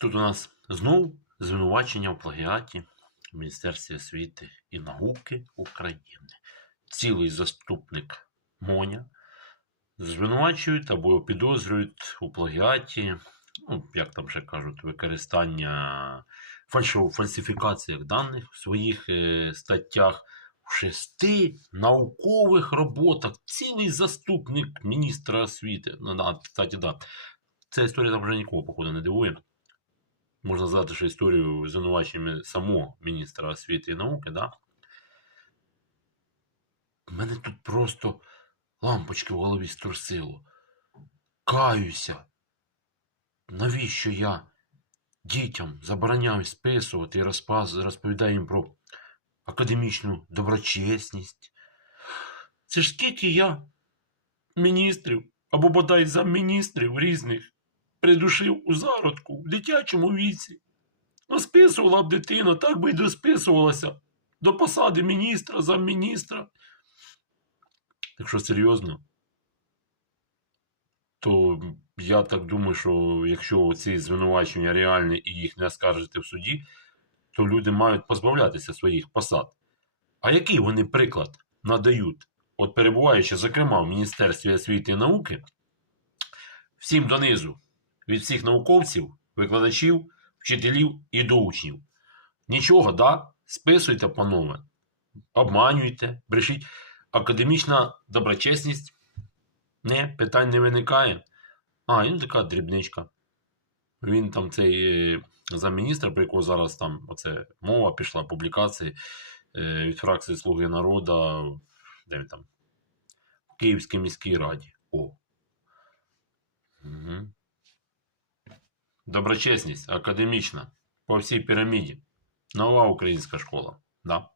Тут у нас знову звинувачення в плагіаті в Міністерстві освіти і науки України. Цілий заступник Моня звинувачують або підозрюють у плагіаті, ну, як там ще кажуть, використання фальсифікаціях даних в своїх е, статтях. В шести наукових роботах цілий заступник міністра освіти. Ну, да, кстати, да. Ця історія там вже нікого, походу, не дивує. Можна сказати, що історію звинуваченнями самого міністра освіти і науки, да? У мене тут просто лампочки в голові струсило. Каюся. Навіщо я дітям забороняю списувати і розповідаю їм про академічну доброчесність? Це ж скільки я міністрів або бодай замміністрів різних придушив у зародку в дитячому віці. Списувала б дитина, так би й досписувалася до посади міністра, замміністра. Якщо серйозно, то я так думаю, що якщо ці звинувачення реальні і їх не оскаржити в суді, то люди мають позбавлятися своїх посад. А який вони приклад надають, от перебуваючи, зокрема, в Міністерстві освіти і науки, всім донизу, від всіх науковців, викладачів, вчителів і до учнів. Нічого, да? Списуйте, панове, обманюйте, брешіть. Академічна доброчесність. Не, питань не виникає. А, ну така дрібничка. Він там цей е, замміністра, про якого зараз там оце мова пішла, публікації е, від фракції Слуги народа, де він там? В Київській міській раді. О. Доброчесність академічна по всій піраміді. Нова українська школа. Да.